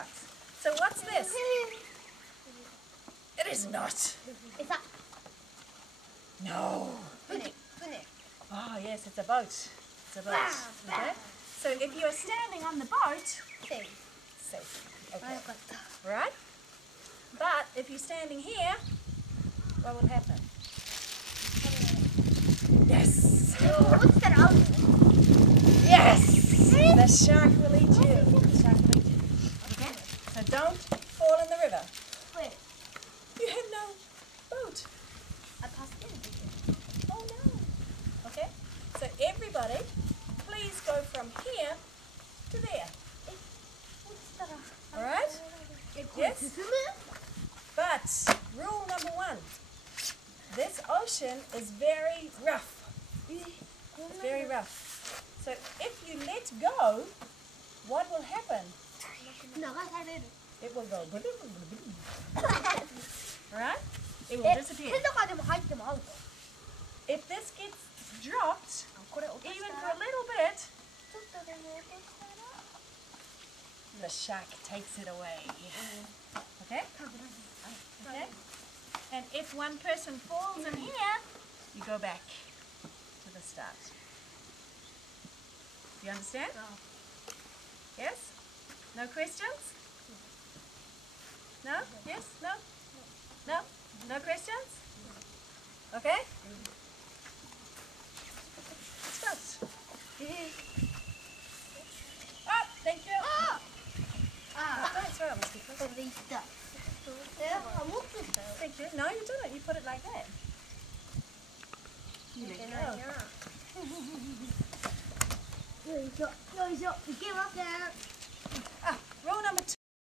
sharks. So what's this? It is not. Is that No. Fune? Oh yes, it's a boat. It's a boat. Okay. So if you are standing on the boat, safe. Okay. Right? But if you're standing here, what will happen? Yes. Yes. The shark will eat you. The shark will eat you. Okay. So don't fall in the river. Wait, You have no boat. I passed in. Oh no. Okay. So everybody, please go from here to there. All right? Yes. But rule number 1. This ocean is very rough. It's very rough. So if you let go, what will happen? It will go. Right? It will disappear. If this gets dropped, even for a little bit, the shark takes it away. Okay? Okay? And if one person falls in here, you go back to the start. Do you understand? Yes? No questions? No? Yes? No? No? No questions? Okay? Start. Oh, thank you. Don't throw it, mosquito. Thank you. No, you didn't. You put it like that. You let go. よいしょ、よいしょ、いけません。